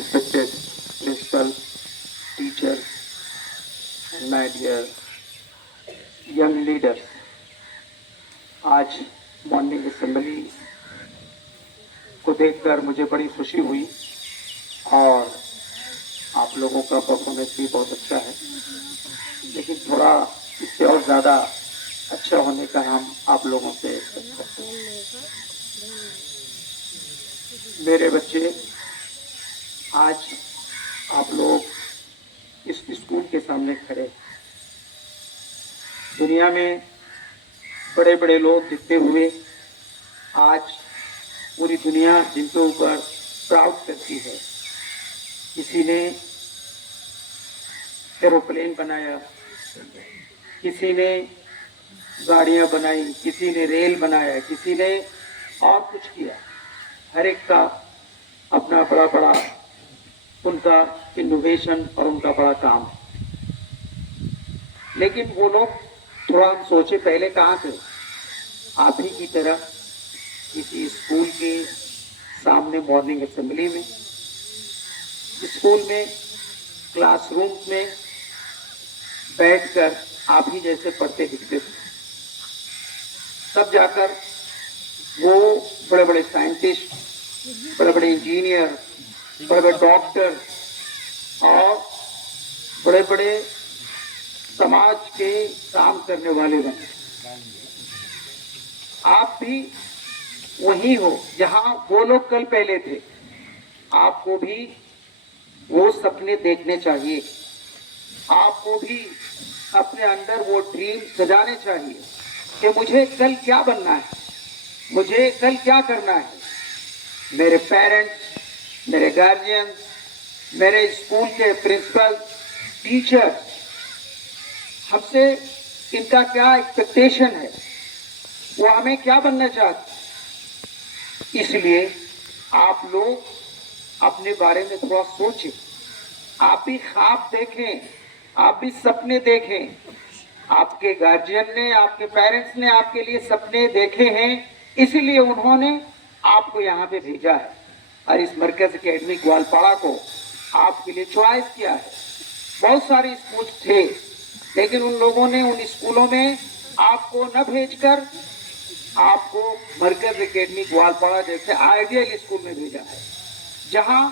respected principal, teachers, and my dear young leaders, आज morning assembly को देखकर मुझे बड़ी खुशी हुई और आप लोगों का परफॉर्मेंस भी बहुत अच्छा है, लेकिन थोड़ा इससे और ज़्यादा अच्छा होने का हम आप लोगों से एक्सपेक्ट करते हैं। मेरे बच्चे, आज आप लोग इस स्कूल के सामने खड़े, दुनिया में बड़े बड़े लोग दिखते हुए आज पूरी दुनिया जिनके ऊपर प्राउड करती है। किसी ने एरोप्लेन बनाया, किसी ने गाड़ियां बनाई, किसी ने रेल बनाया, किसी ने और कुछ किया। हर एक का अपना बड़ा बड़ा उनका इनोवेशन और उनका बड़ा काम है। लेकिन वो लोग थोड़ा हम सोचे पहले कहाँ थे, आप ही की तरह किसी स्कूल के सामने मॉर्निंग असेंबली में, स्कूल में क्लासरूम में बैठकर आप ही जैसे पढ़ते दिखते थे। तब जाकर वो बड़े बड़े साइंटिस्ट, बड़े बड़े इंजीनियर, बड़े बड़े डॉक्टर और बड़े बड़े समाज के काम करने वाले बने। आप भी वही हो जहां वो लोग कल पहले थे। आपको भी वो सपने देखने चाहिए, आपको भी अपने अंदर वो ड्रीम सजाने चाहिए कि मुझे कल क्या बनना है, मुझे कल क्या करना है। मेरे पेरेंट्स, मेरे गार्जियंस, मेरे स्कूल के प्रिंसिपल, टीचर्स, हमसे इनका क्या एक्सपेक्टेशन है, वो हमें क्या बनना चाहते। इसलिए आप लोग अपने बारे में थोड़ा सोचें, आप भी ख्वाब देखें, आप भी सपने देखें। आपके गार्जियन ने, आपके पेरेंट्स ने आपके लिए सपने देखे हैं, इसलिए उन्होंने आपको यहाँ पे भेजा है और इस मरकज एकेडमी ग्वालपाड़ा को आपके लिए चॉइस किया है। बहुत सारे स्कूल थे, लेकिन उन लोगों ने उन स्कूलों में आपको न भेजकर आपको मरकज एकेडमी ग्वालपाड़ा जैसे आइडियल स्कूल में भेजा है, जहां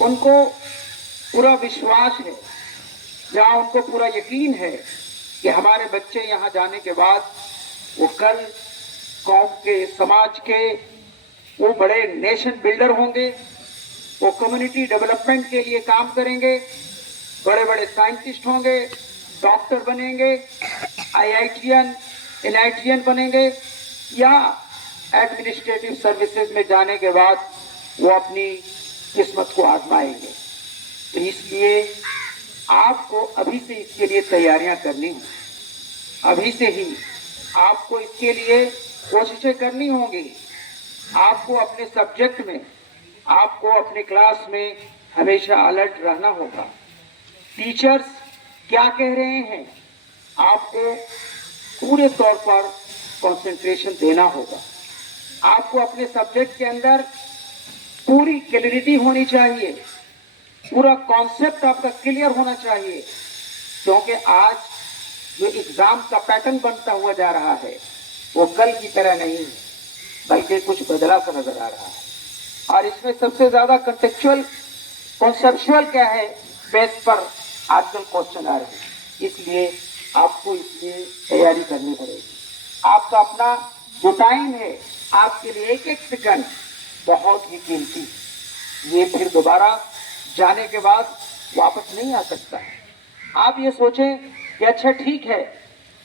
उनको पूरा विश्वास है, जहां उनको पूरा यकीन है कि हमारे बच्चे यहाँ जाने के बाद वो कल कौम के, समाज के वो बड़े नेशन बिल्डर होंगे, वो कम्युनिटी डेवलपमेंट के लिए काम करेंगे, बड़े बड़े साइंटिस्ट होंगे, डॉक्टर बनेंगे, आईआईटीएन, एनआईटीएन बनेंगे या एडमिनिस्ट्रेटिव सर्विसेज में जाने के बाद वो अपनी किस्मत को आजमाएंगे। तो इसलिए आपको अभी से इसके लिए तैयारियां करनी होंगी, अभी से ही आपको इसके लिए कोशिशें करनी होंगी। आपको अपने सब्जेक्ट में, आपको अपने क्लास में हमेशा अलर्ट रहना होगा। टीचर्स क्या कह रहे हैं, आपको पूरे तौर पर कंसंट्रेशन देना होगा। आपको अपने सब्जेक्ट के अंदर पूरी क्लैरिटी होनी चाहिए, पूरा कॉन्सेप्ट आपका क्लियर होना चाहिए, क्योंकि आज जो एग्जाम का पैटर्न बनता हुआ जा रहा है वो कल की तरह नहीं है, बल्कि कुछ बदला सा नजर आ रहा है। और इसमें सबसे ज्यादा कंटेक्चुअल, कॉन्सेप्चुअल क्या है, बेस पर आजकल क्वेश्चन आ रहे हैं। इसलिए आपको इसलिए तैयारी करनी पड़ेगी। आपका अपना जो टाइम है, आपके लिए एक एक सेकंड बहुत ही कीमती, ये फिर दोबारा जाने के बाद वापस नहीं आ सकता है। आप ये सोचें कि अच्छा ठीक है,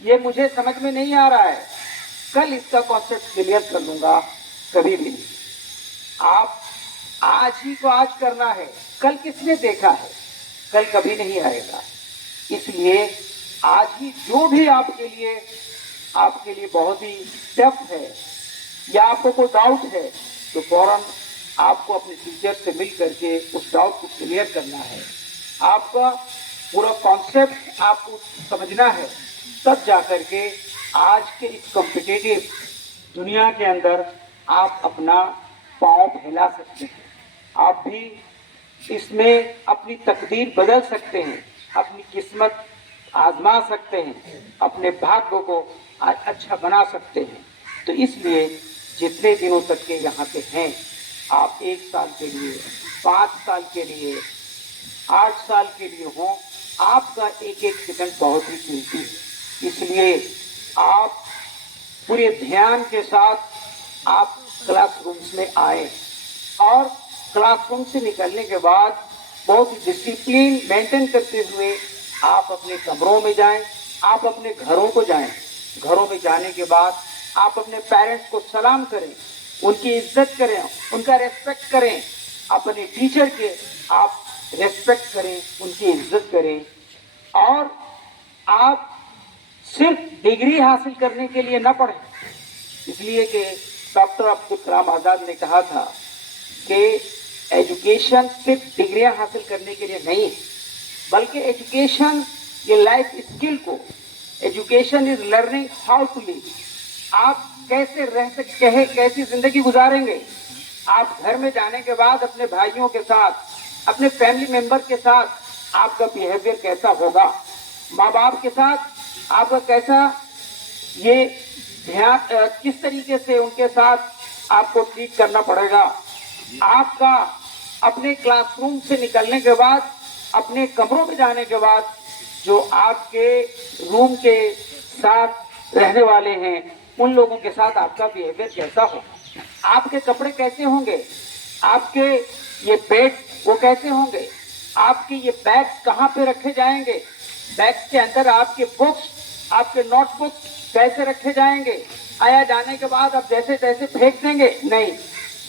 ये मुझे समझ में नहीं आ रहा है, कल इसका कॉन्सेप्ट क्लियर कर लूंगा, कभी भी नहीं। आप आज ही को आज करना है, कल किसने देखा है, कल कभी नहीं आएगा। इसलिए आज ही जो भी आपके लिए बहुत ही टफ है या आपको कोई डाउट है, तो फौरन आपको अपने टीचर से मिल करके उस डाउट को क्लियर करना है। आपका पूरा कॉन्सेप्ट आपको समझना है, तब जाकर के आज के इस कॉम्पिटिटिव दुनिया के अंदर आप अपना पांव फैला सकते हैं। आप भी इसमें अपनी तकदीर बदल सकते हैं, अपनी किस्मत आजमा सकते हैं, अपने भाग्य को अच्छा बना सकते हैं। तो इसलिए जितने दिनों तक के यहाँ पे हैं, आप 1 साल के लिए, 5 साल के लिए, 8 साल के लिए हों, आपका एक एक सेकंड बहुत ही कीमती है। इसलिए आप पूरे ध्यान के साथ आप क्लासरूम्स में आए और क्लासरूम से निकलने के बाद बहुत ही डिसिप्लिन मेंटेन करते हुए आप अपने कमरों में जाएं, आप अपने घरों को जाएं। घरों में जाने के बाद आप अपने पेरेंट्स को सलाम करें, उनकी इज्जत करें, उनका रेस्पेक्ट करें, अपने टीचर के आप रेस्पेक्ट करें, उनकी इज्जत करें। और आप सिर्फ डिग्री हासिल करने के लिए न पढ़ें, इसलिए कि डॉक्टर अब्दुल कलाम आज़ाद ने कहा था कि एजुकेशन सिर्फ डिग्रियां हासिल करने के लिए नहीं, बल्कि एजुकेशन ये लाइफ स्किल को, education is learning how to live. आप कैसे रह सकते हैं, कैसी जिंदगी गुजारेंगे। आप घर में जाने के बाद अपने भाइयों के साथ, अपने फैमिली मेंबर के साथ आपका बिहेवियर कैसा होगा, माँ बाप के साथ आपका कैसा ये ध्यान, किस तरीके से उनके साथ आपको ट्रीट करना पड़ेगा। आपका अपने क्लासरूम से निकलने के बाद, अपने कमरों में जाने के बाद जो आपके रूम के साथ रहने वाले हैं, उन लोगों के साथ आपका बिहेवियर कैसा हो, आपके कपड़े कैसे होंगे, आपके ये बेड वो कैसे होंगे, आपके ये बैग्स कहाँ पे रखे जाएंगे, बैग्स के अंदर आपके बुक्स, आपके नोटबुक्स कैसे रखे जाएंगे। आया जाने के बाद आप जैसे तैसे फेंक देंगे नहीं,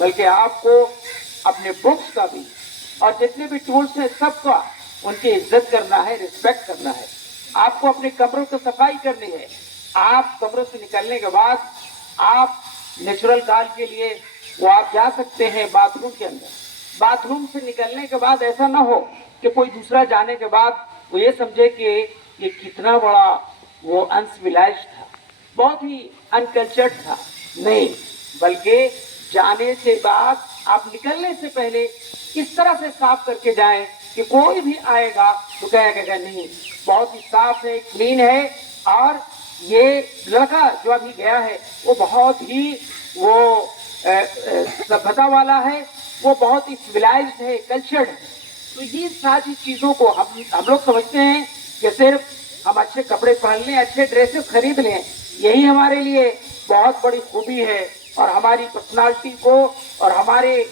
बल्कि आपको अपने बुक्स का भी और जितने भी टूल्स हैं सबका उनकी इज्जत करना है, रिस्पेक्ट करना है। आपको अपने कमरों की सफाई करनी है। आप कमरों से निकलने के बाद आप नेचुरल काल के लिए वो आप जा सकते हैं बाथरूम के अंदर। बाथरूम से निकलने के बाद ऐसा ना हो कि कोई दूसरा जाने के बाद वो ये समझे कि ये कितना बड़ा वो अनसिविलाइज्ड था, बहुत ही अनकल्चर्ड था। नहीं, बल्कि जाने से बाद आप निकलने से पहले इस तरह से साफ करके जाएं कि कोई भी आएगा तो कहेगा नहीं बहुत ही साफ है, क्लीन है, और ये लड़का जो अभी गया है वो बहुत ही वो सभ्यता वाला है, वो बहुत ही सिविलाइज्ड है, कल्चर्ड है। तो ये सारी चीज़ों को हम लोग समझते हैं कि सिर्फ हम अच्छे कपड़े पहन लें, अच्छे ड्रेसेस खरीद लें, यही हमारे लिए बहुत बड़ी खूबी है और हमारी पर्सनालिटी को और हमारे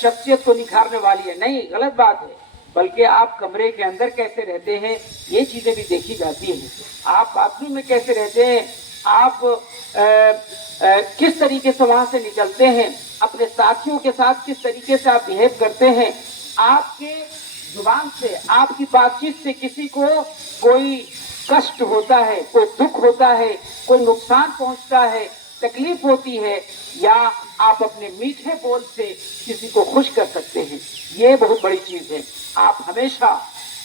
शख्सियत को निखारने वाली है। नहीं, गलत बात है। बल्कि आप कमरे के अंदर कैसे रहते हैं ये चीज़ें भी देखी जाती हैं। आप बाथरूम में कैसे रहते हैं, आप किस तरीके से वहाँ से निकलते हैं, अपने साथियों के साथ किस तरीके से आप बिहेव करते हैं, आपके जुबान से, आपकी बातचीत से किसी को कोई कष्ट होता है, कोई दुख होता है, कोई नुकसान पहुंचता है, तकलीफ होती है, या आप अपने मीठे बोल से किसी को खुश कर सकते हैं, ये बहुत बड़ी चीज़ है। आप हमेशा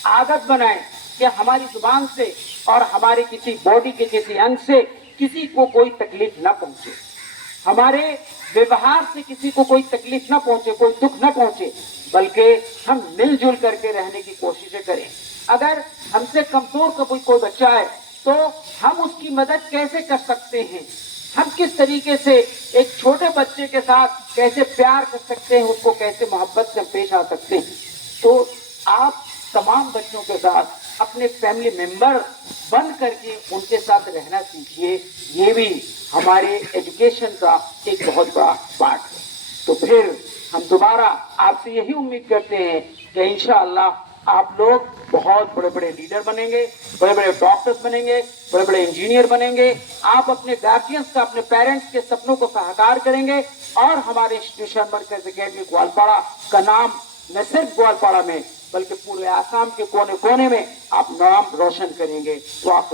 आदत बनाएं कि हमारी जुबान से और हमारे किसी बॉडी के किसी अंग से किसी को कोई तकलीफ ना पहुंचे, हमारे व्यवहार से किसी को कोई तकलीफ ना पहुंचे, कोई दुख ना पहुंचे, बल्कि हम मिलजुल करके रहने की कोशिशें करें। अगर हमसे कमजोर कोई बच्चा है तो हम उसकी मदद कैसे कर सकते हैं, हम किस तरीके से एक छोटे बच्चे के साथ कैसे प्यार कर सकते हैं, उसको कैसे मोहब्बत से पेश आ सकते हैं। तो आप तमाम बच्चों के साथ अपने फैमिली मेंबर बन करके उनके साथ रहना सीखिए। ये भी हमारे एजुकेशन का एक बहुत बड़ा पार्ट है। तो फिर हम दोबारा आपसे यही उम्मीद करते हैं कि इंशाअल्लाह आप लोग बहुत बड़े बड़े लीडर बनेंगे, बड़े बड़े डॉक्टर्स बनेंगे, बड़े बड़े इंजीनियर बनेंगे। आप अपने गार्जियंस का, अपने पेरेंट्स के सपनों को साकार करेंगे और हमारे इंस्टीट्यूशन मरकज अकेडमी ग्वालपाड़ा का नाम न सिर्फ ग्वालपाड़ा में बल्कि पूरे आसाम के कोने कोने में आप नाम रोशन करेंगे। तो आप